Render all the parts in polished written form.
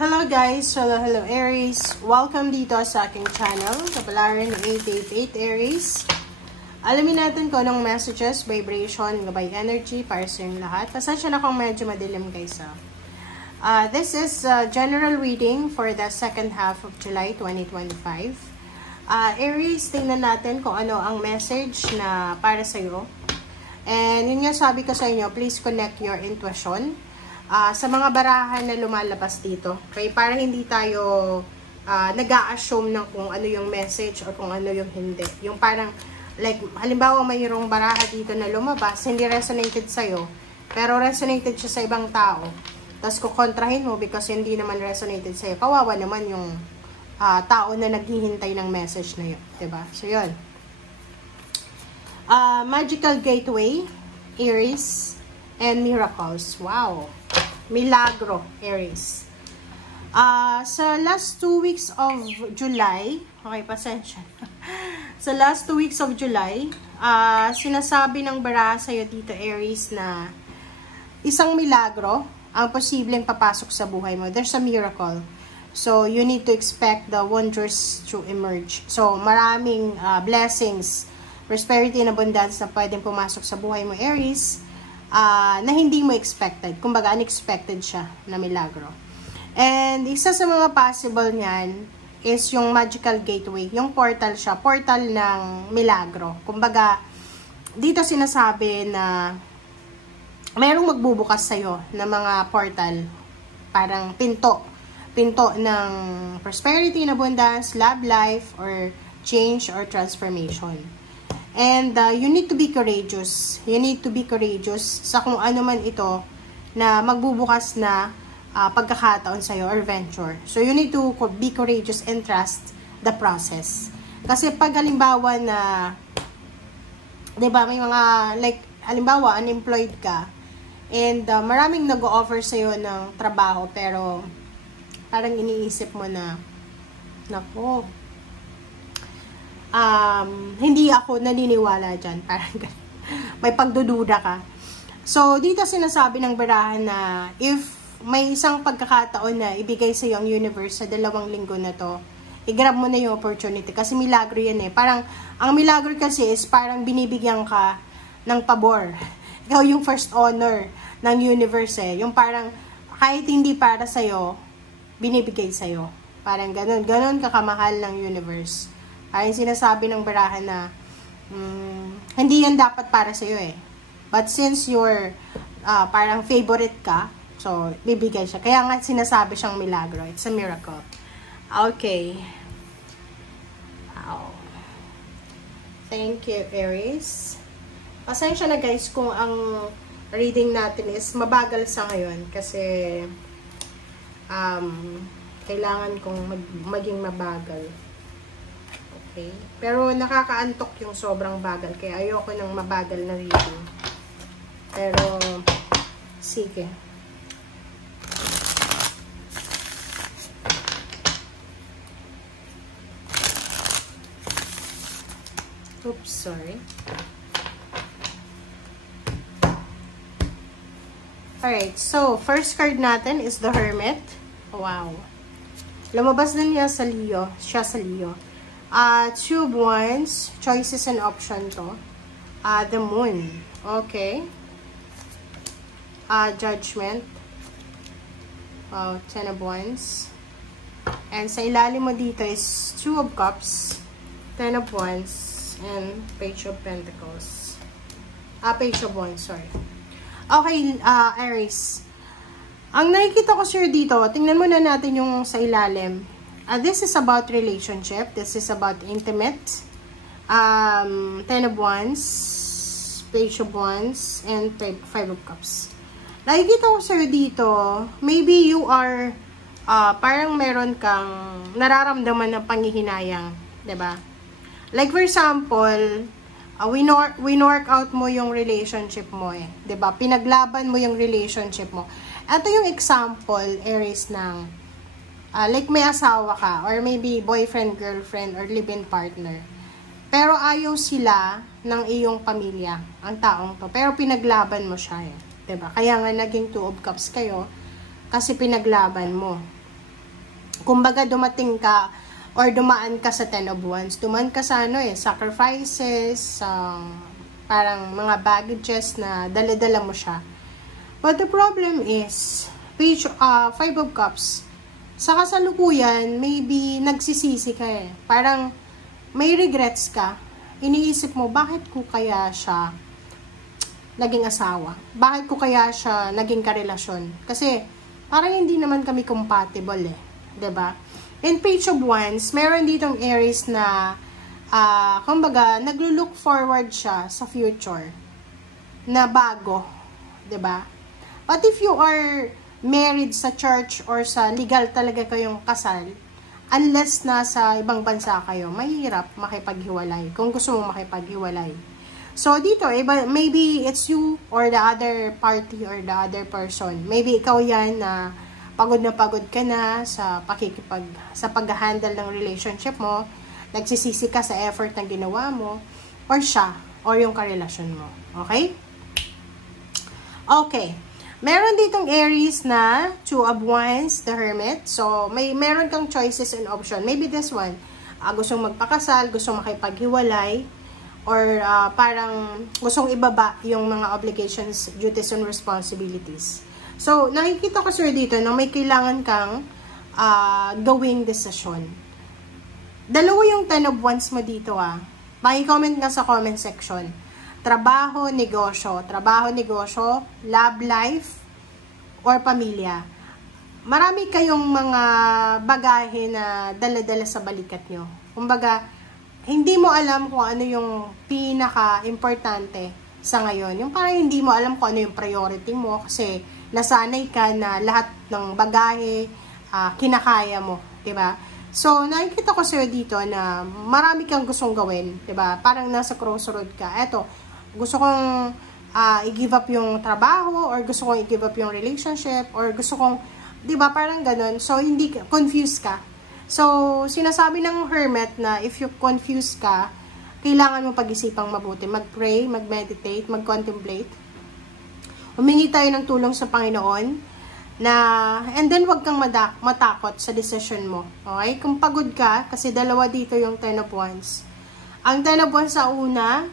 Hello guys! Hello Aries! Welcome dito sa aking channel, Kapalaran 888 Aries. Alamin natin kung anong messages, vibration, gabay energy para sa inyong lahat. Pasensya na kung medyo madilim guys. This is general reading for the second half of July 2025. Aries, tingnan natin kung ano ang message na para sa iyo. And yun nga sabi ko sa inyo, please connect your intuition. Sa mga barahan na lumalabas dito. Okay, para hindi tayo nag-a-assume ng kung ano yung message or kung ano yung hindi. Yung parang, like, halimbawa mayroong baraha dito na lumabas, hindi resonated sa'yo, pero resonated siya sa ibang tao. Tapos kukontrahin mo because hindi naman resonated sa'yo. Kawawa naman yung tao na naghihintay ng message na yun. Diba? So, yun. Magical Gateway, Aries, and Miracles. Wow! Milagro, Aries. Sa last 2 weeks of July, okay, pasensya. Sa last 2 weeks of July, sinasabi ng baraha sa'yo dito, Aries, na isang milagro ang posibleng papasok sa buhay mo. There's a miracle. So, you need to expect the wonders to emerge. So, maraming blessings, prosperity and abundance na pwedeng pumasok sa buhay mo, Aries, na hindi mo expected. Kumbaga, unexpected siya na milagro. And isa sa mga possible niyan is yung magical gateway. Yung portal siya. Portal ng milagro. Kumbaga, dito sinasabi na mayroong magbubukas sa'yo na mga portal. Parang pinto. Pinto ng prosperity and abundance, love life, or change or transformation. And you need to be courageous. You need to be courageous sa kung ano man ito na magbubukas na pagkakataon sa'yo or venture. So, you need to be courageous and trust the process. Kasi pag halimbawa na, diba, may mga, like, halimbawa, unemployed ka, and maraming nag-o-offer sa'yo ng trabaho, pero parang iniisip mo na, nako, hindi ako naniniwala dyan. Parang may pagdududa ka. So, dito sinasabi ng barahan na if may isang pagkakataon na ibigay sa iyo ang universe sa 2 linggo na to, i-grab mo na yung opportunity. Kasi milagro yan eh. Parang, ang milagro kasi is parang binibigyan ka ng pabor. Ikaw yung first honor ng universe eh. Yung parang, kahit hindi para sa'yo, binibigay sa'yo. Parang ganun. Ganun kakamahal ng universe. Ay sinasabi ng barahan na hindi yan dapat para sa iyo eh. But since you're parang favorite ka, so bibigay siya. Kaya nga sinasabi siyang milagro. It's a miracle. Okay. Wow. Thank you, Aries. Pasensya na guys kung ang reading natin is mabagal sa ngayon kasi kailangan kong maging mabagal. Okay. Pero nakakaantok yung sobrang bagal. Kaya ayoko ng mabagal na reading. Pero, sige. Oops, sorry. Alright, so, first card natin is the Hermit. Wow. Lumabas din niya sa Leo. Siya sa Leo. 2 of Wands, choices and option to. The Moon. Okay. Judgment. Wow, 10 of Wands. And sa ilalim mo dito is 2 of Cups, 10 of Wands, and Page of Pentacles. Page of Wands, sorry. Okay, Aries. Ang nakikita ko sir dito, tingnan muna natin yung sa ilalim. This is about relationship. This is about intimate. 10 of Wands, Page of Wands, and 5 of Cups. Nakikita ko sir dito, maybe you are, parang meron kang nararamdaman ng panghihinayang. Diba? Like for example, winork out mo yung relationship mo eh. Diba? Pinaglaban mo yung relationship mo. Ito yung example, Aries, ng like may asawa ka, or maybe boyfriend, girlfriend, or live-in partner. Pero ayaw sila ng iyong pamilya, ang taong to. Pero pinaglaban mo siya eh. Diba? Kaya nga naging 2 of Cups kayo, kasi pinaglaban mo. kumbaga dumating ka or dumaan ka sa 10 of Wands. Dumaan ka sa sacrifices, parang mga baggages na dala-dala mo siya. But the problem is, 5 of Cups, sa kasalukuyan, maybe nagsisisi ka eh. Parang may regrets ka. Iniisip mo, bakit ko kaya siya naging asawa? Bakit ko kaya siya naging karelasyon? Kasi, parang hindi naman kami compatible eh. 'Di ba? In Page of Wands, meron ditong Aries na, kumbaga, naglo-look forward siya sa future. Na bago. 'Di ba? But if you are married sa church or sa legal talaga kayong kasal, unless nasa ibang bansa kayo, mahirap makipaghiwalay. Kung gusto mo makipaghiwalay. So, dito, maybe it's you or the other party or the other person. Maybe ikaw yan na pagod ka na sa pag-handle ng relationship mo, nagsisisi ka sa effort na ginawa mo, or siya, or yung karelasyon mo. Okay? Okay. Meron ditong Aries na 2 of Wands, the Hermit. So, meron kang choices and option. Maybe this one, gustong magpakasal, gustong makipaghiwalay, or parang gustong ibaba yung mga obligations, duties, and responsibilities. So, nakikita ko sir dito na may kailangan kang gawing decision. Dalawa yung 10 of Wands mo dito Paki-comment nga sa comment section. Trabaho, negosyo, love life, or pamilya. Marami kayong mga bagahe na dala-dala sa balikat nyo. Kumbaga, hindi mo alam kung ano yung pinaka-importante sa ngayon. Yung parang hindi mo alam kung ano yung priority mo kasi nasanay ka na lahat ng bagahe kinakaya mo, 'di ba? So, nakikita ko sa'yo dito na marami kang gustong gawin, 'di ba? Parang nasa crossroad ka. Eto, gusto kong i-give up yung trabaho or gusto kong i-give up yung relationship or gusto kong, 'di ba, parang ganun. So, hindi confused ka. So, sinasabi ng Hermit na if you confuse ka, kailangan mo pag-isipang mabuti. Mag-pray, mag-meditate, mag-contemplate. Humingi tayo ng tulong sa Panginoon na, and then wag kang matakot sa decision mo. Okay? Kung pagod ka, kasi dalawa dito yung 10 of Wands. Ang 10 of Wands sa una,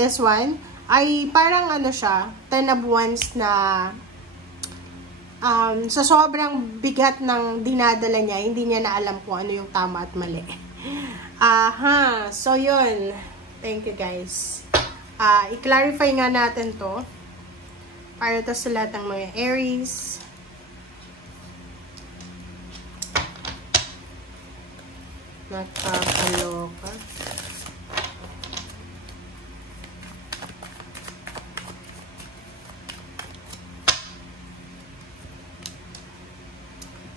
this one, ay parang siya, 10 of Wands na sa sobrang bigat ng dinadala niya, hindi niya na alam kung ano yung tama at mali. So yun. Thank you guys. I-clarify nga natin to. Para to sa lahat ng mga Aries. Nakakaloka.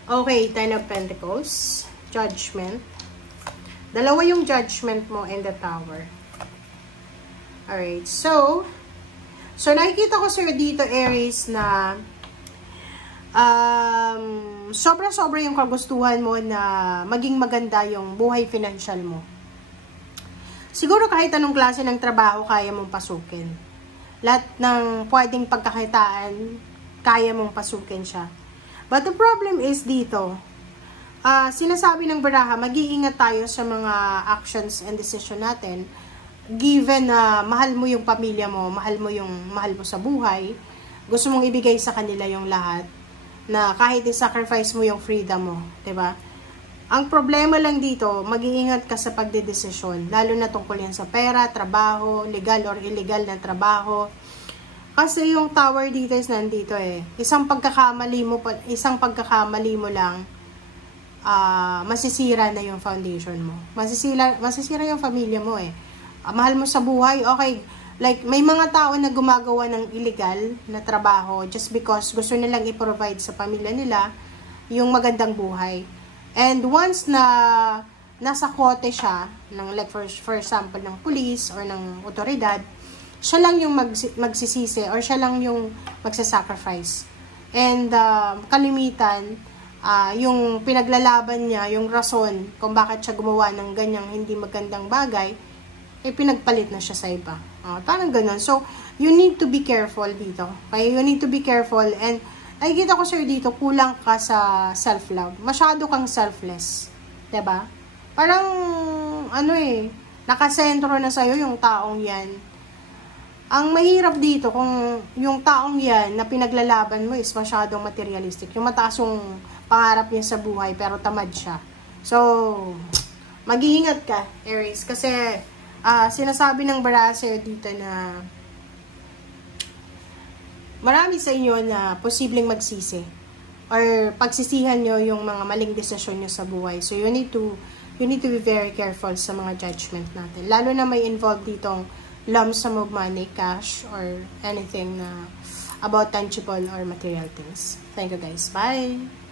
Okay, 10 of Pentacles, Judgment. Dalawa yung Judgment mo and the Tower. Alright, so nakikita ko sa'yo dito, Aries, na sobra-sobra yung kagustuhan mo na maging maganda yung buhay financial mo. Siguro kahit anong klase ng trabaho kaya mong pasukin. Lahat ng pwedeng pagkakitaan, kaya mong pasukin siya. But the problem is dito, sinasabi ng baraha, mag-iingat tayo sa mga actions and decision natin, given na mahal mo yung pamilya mo, mahal mo sa buhay, gusto mong ibigay sa kanila yung lahat, na kahit i-sacrifice mo yung freedom mo, 'di ba? Ang problema lang dito, mag-iingat ka sa pagdedesisyon, lalo na tungkol yan sa pera, trabaho, legal or illegal na trabaho. Kasi yung Tower dito is nandito Isang pagkakamali mo lang, masisira na yung foundation mo. Masisira yung pamilya mo mahal mo sa buhay, okay. Like, may mga tao na gumagawa ng illegal na trabaho just because gusto nilang i-provide sa pamilya nila yung magandang buhay. And once na nasa kote siya, like for example, ng police or ng otoridad, siya lang yung magsisisi or siya lang yung magsasacrifice. And kalimitan, yung pinaglalaban niya, yung rason kung bakit siya gumawa ng ganyang hindi magandang bagay, pinagpalit na siya sa iba. Parang ganun. So, you need to be careful dito. Okay? You need to be careful and ay kita ko sir dito, kulang ka sa self-love. Masyado kang selfless. 'Di ba? Parang, nakasentro na sa'yo yung taong yan. Ang mahirap dito, kung yung taong yan na pinaglalaban mo is masyadong materialistic. Yung mataas yung pangarap niya sa buhay, pero tamad siya. So, mag-iingat ka, Aries. Kasi, sinasabi ng Baracer dito na marami sa inyo na posibleng magsisi or pagsisihan nyo yung mga maling desisyon nyo sa buhay. So, you need to be very careful sa mga judgment natin. Lalo na may involved ditong lump sum of money, cash, or anything na about tangible or material things. Thank you guys. Bye!